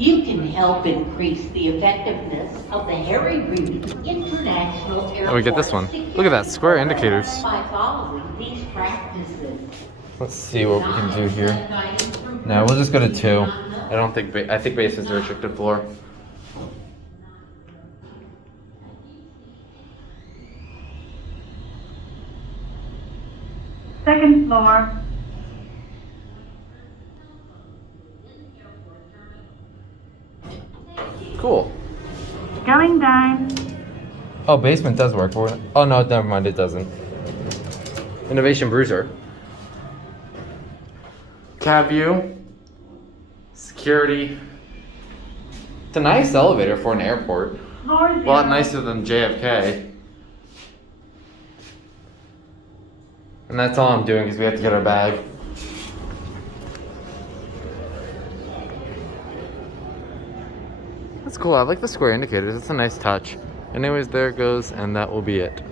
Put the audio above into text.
You can help increase the effectiveness of the Harry Reid International Airport. Oh, we get this one. Look at that, square indicators. By following these practices. Let's see what we can do here. No, we'll just go to 2. I don't think, I think base is the restricted floor. Second floor. Cool. Going down. Oh, basement does work. Oh no, never mind, it doesn't. Innovation Bruiser. Cab view. Security. It's a nice elevator for an airport. Floor A 0. lot nicer than JFK. And that's all I'm doing because we have to get our bag. That's cool. I like the square indicators. It's a nice touch. Anyways, there it goes, and that will be it.